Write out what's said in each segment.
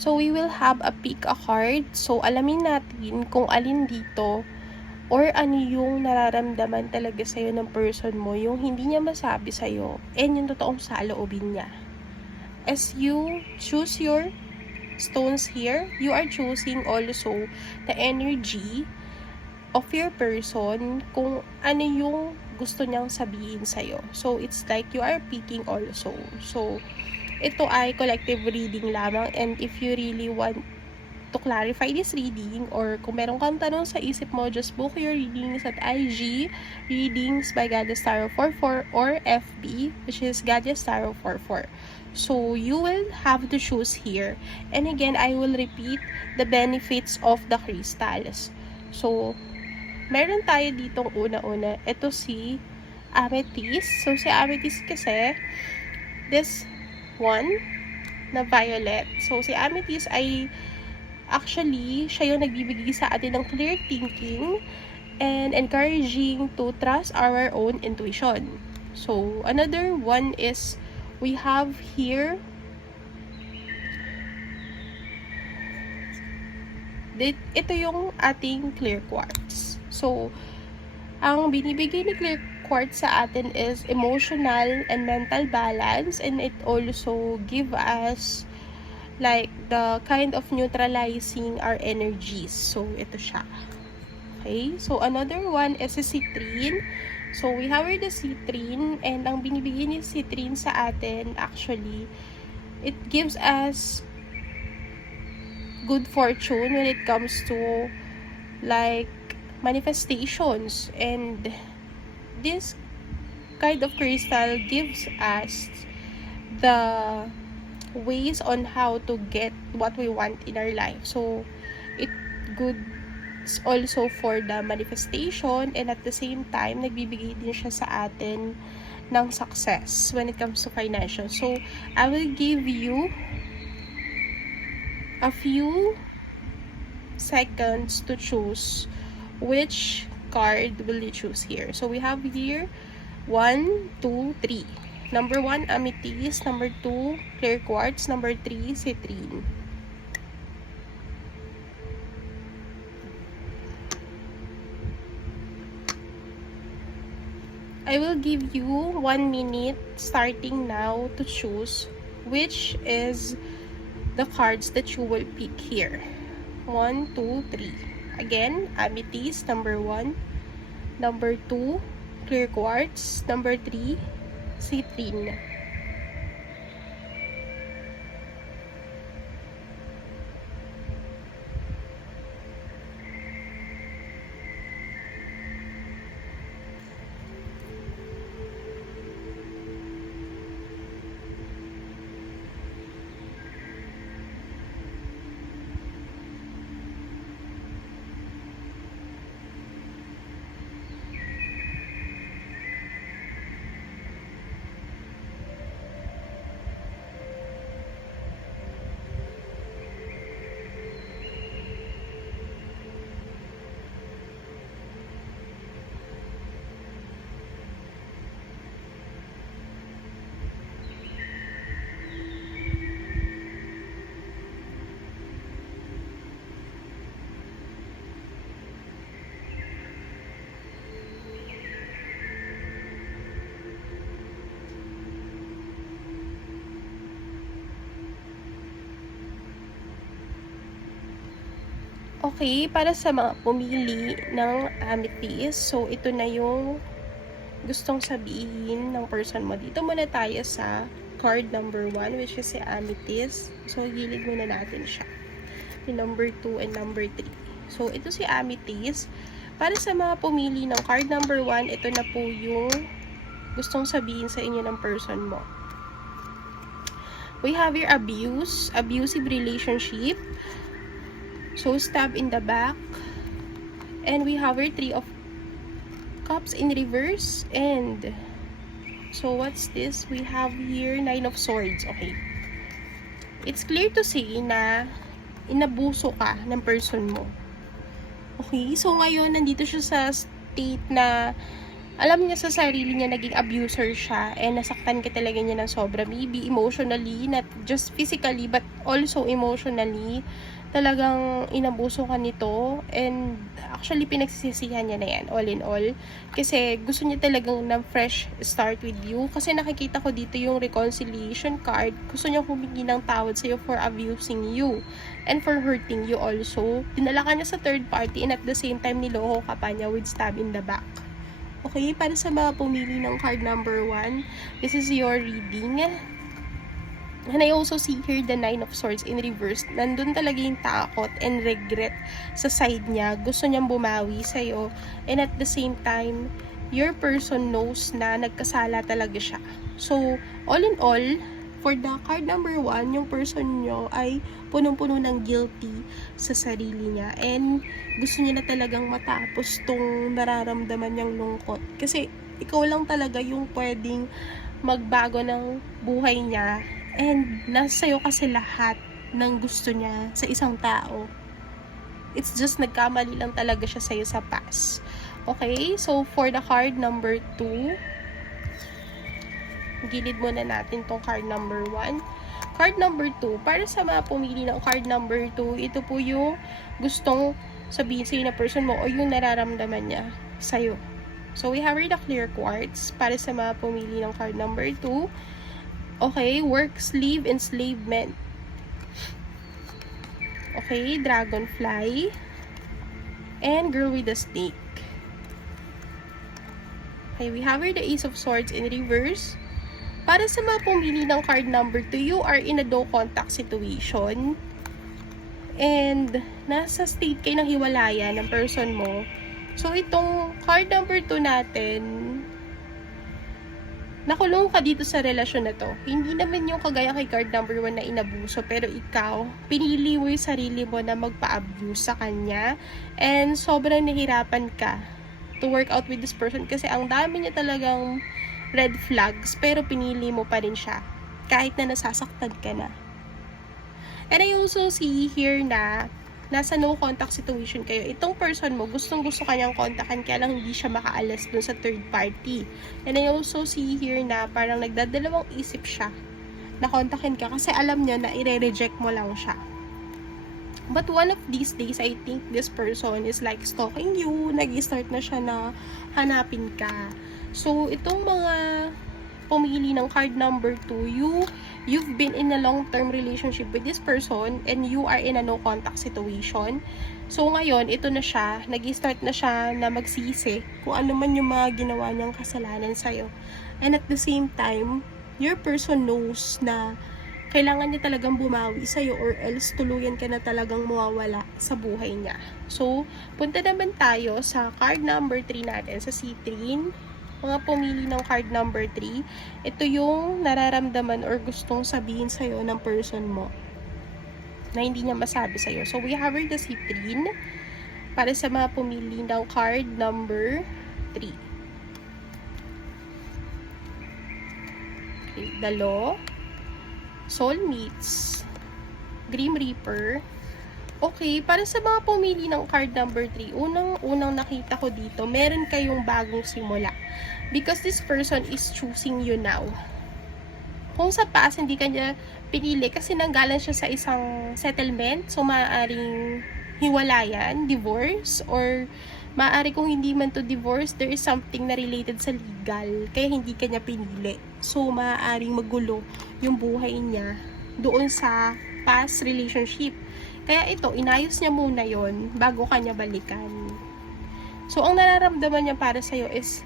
So, we will have a pick a card. So, alamin natin kung alin dito or ano yung nararamdaman talaga sa'yo ng person mo, yung hindi niya masabi sa'yo, and yung totoong saloobin niya. As you choose your stones here, you are choosing also the energy of your person, kung ano yung gusto niyang sabihin sa'yo. So, it's like you are picking also. So, ito ay collective reading lamang, and if you really want to clarify this reading or kung meron kang tanong sa isip mo, just book your readings at IG, Readings by Goddess Tarot 44 or FB, which is Goddess Tarot 44. So, you will have to choose here. And again, I will repeat the benefits of the crystals. So, meron tayo ditong una-una. Ito si Amethyst. So, si Amethyst kasi, this one, na violet. So, si Amethyst ay actually, siya yung nagbibigay sa atin ng clear thinking and encouraging to trust our own intuition. So, another one is, we have here, ito yung ating clear quartz. So, ang binibigay ni clear quartz sa atin is emotional and mental balance, and it also give us like the kind of neutralizing our energies. So, ito siya. Okay? So, another one is si citrine. So, we have here the citrine, and ang binibigay ni citrine sa atin, actually, it gives us good fortune when it comes to like manifestations, and this kind of crystal gives us the ways on how to get what we want in our life. So, it good also for the manifestation, and at the same time, nagbibigay din siya sa atin ng success when it comes to financial. So, I will give you a few seconds to choose which card will you choose here. So, we have here 1, 2, 3. Number 1, amethyst. Number 2, clear quartz. Number 3, citrine. I will give you 1 minute starting now to choose which is the cards that you will pick here. 1, 2, 3. Again, amethyst, number 1. Number 2, clear quartz. Number 3, citrine. Okay, para sa mga pumili ng amethyst, so ito na yung gustong sabihin ng person mo. Dito muna tayo sa card number 1, which is si amethyst. So, gilid muna natin siya. Yung number 2 and number 3. So, ito si amethyst. Para sa mga pumili ng card number 1, ito na po yung gustong sabihin sa inyo ng person mo. We have here abuse, abusive relationship. So, stab in the back. And we have here 3 of cups in reverse. And, so what's this? We have here 9 of swords. Okay. It's clear to say na inabuso ka ng person mo. Okay. So, ngayon, nandito siya sa state na alam niya sa sarili niya naging abuser siya and nasaktan ka talaga niya ng sobra, maybe emotionally, not just physically but also emotionally. Talagang inabuso ka nito and actually pinagsisisihan niya na yan all in all kasi gusto niya talagang ng fresh start with you kasi nakikita ko dito yung reconciliation card. Gusto niya humingi ng tawad sa'yo for abusing you and for hurting you also. Dinala ka niya sa third party and at the same time niloko ka pa niya with stab in the back. Okay, para sa mga pumili ng card number 1, this is your reading. And I also see here the 9 of Swords in reverse. Nandun talaga yung takot and regret sa side niya. Gusto niyang bumawi sa'yo. And at the same time, your person knows na nagkasala talaga siya. So, all in all, for the card number 1, yung person nyo ay punong-puno ng guilty sa sarili niya. And gusto niya na talagang matapos tong nararamdaman niyang lungkot. Kasi ikaw lang talaga yung pwedeng magbago ng buhay niya. And nasa sa'yo kasi lahat ng gusto niya sa isang tao. It's just nagkamali lang talaga siya sa'yo sa past. Okay? So, for the card number 2, gilid muna natin tong card number 1. Card number 2, para sa mga pumili ng card number 2, ito po yung gustong sabihin sa'yo na person mo o yung nararamdaman niya sa'yo. So, we have here the clear quartz para sa mga pumili ng card number 2. Okay, work, sleeve, enslavement. Okay, dragonfly. And girl with the snake. Okay, we have here the Ace of Swords in reverse. Para sa mga pumili ng card number 2, you are in a no contact situation. And nasa state kayo ng hiwalayan ng person mo. So, itong card number 2 natin, nakulong ka dito sa relasyon na to. Hindi naman yung kagaya kay card number 1 na inabuso, pero ikaw, pinili mo yung sarili mo na magpa-abuse sa kanya, and sobrang nahirapan ka to work out with this person kasi ang dami niya talagang red flags, pero pinili mo pa rin siya, kahit na nasasaktan ka na. And I also see here na nasa no contact situation kayo. Itong person mo, gustong-gusto kanyang kontakan, kaya lang hindi siya makaalis dun sa third party. And I also see here na parang nagdadalawang isip siya na kontakin ka kasi alam niya na i-reject mo lang siya. But one of these days, I think this person is like stalking you. Nag-start na siya na hanapin ka. So, itong mga pumili ng card number 2, you've been in a long-term relationship with this person and you are in a no-contact situation. So, ngayon, ito na siya, nag-start na siya na magsisi kung ano man yung mga ginawa niyang kasalanan sa'yo. And at the same time, your person knows na kailangan niya talagang bumawi sa'yo or else tuluyan ka na talagang mawawala sa buhay niya. So, punta naman tayo sa card number 3 natin, sa Citrine. Mga pumili ng card number 3, ito yung nararamdaman or gustong sabihin sa'yo ng person mo na hindi niya masabi sa'yo. So, we have the Citrine para sa mga pumili ng card number 3. Okay, the Law, Soulmates, Grim Reaper. Okay, para sa mga pumili ng card number 3, unang nakita ko dito, meron kayong bagong simula. Because this person is choosing you now. Kung sa past, hindi kanya pinili kasi nanggalan siya sa isang settlement, so maaaring hiwalayan, divorce, or maaari kung hindi man to divorce, there is something na related sa legal, kaya hindi kanya pinili. So, maaaring magulo yung buhay niya doon sa past relationship. Kaya ito, inayos niya muna yon bago kanya balikan. So, ang nararamdaman niya para sa'yo is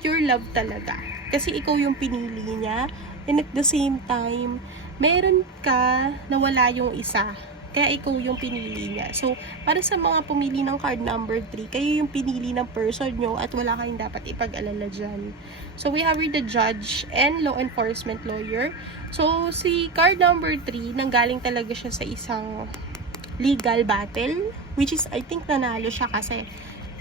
pure love talaga. Kasi ikaw yung pinili niya. And at the same time, meron ka na wala yung isa. Kaya ikaw yung pinili niya. So, para sa mga pumili ng card number 3, kayo yung pinili ng person nyo at wala kayong dapat ipag-alala dyan. So, we have here the judge and law enforcement lawyer. So, si card number 3, nanggaling talaga siya sa isang legal battle, which is, I think, nanalo siya kasi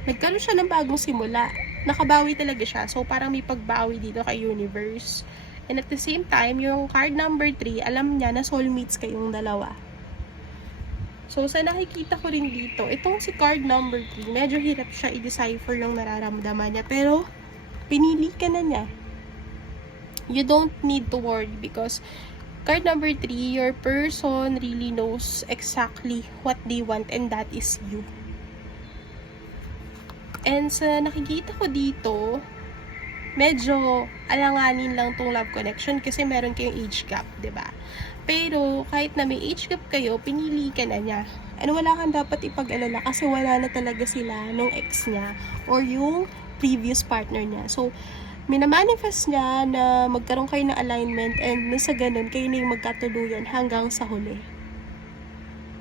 nagkaroon siya ng bagong simula. Nakabawi talaga siya. So, parang may pagbawi dito kay universe. And at the same time, yung card number 3, alam niya na soulmates kayong dalawa. So, sa nakikita ko rin dito, itong si card number 3, medyo hirap siya i-decipher yung nararamdaman niya. Pero, pinili ka na niya. You don't need to worry because card number 3, your person really knows exactly what they want and that is you. And sa nakikita ko dito, medyo alanganin lang tong love connection kasi meron kayong age gap, 'di ba? Pero kahit na may age gap kayo, pinili ka na niya. And wala kang dapat ipag-alala kasi wala na talaga sila nung ex niya or yung previous partner niya. So, minamanifest niya na magkaroon kayo ng alignment and nasa ganun, kayo na yung magkatuluyan hanggang sa huli.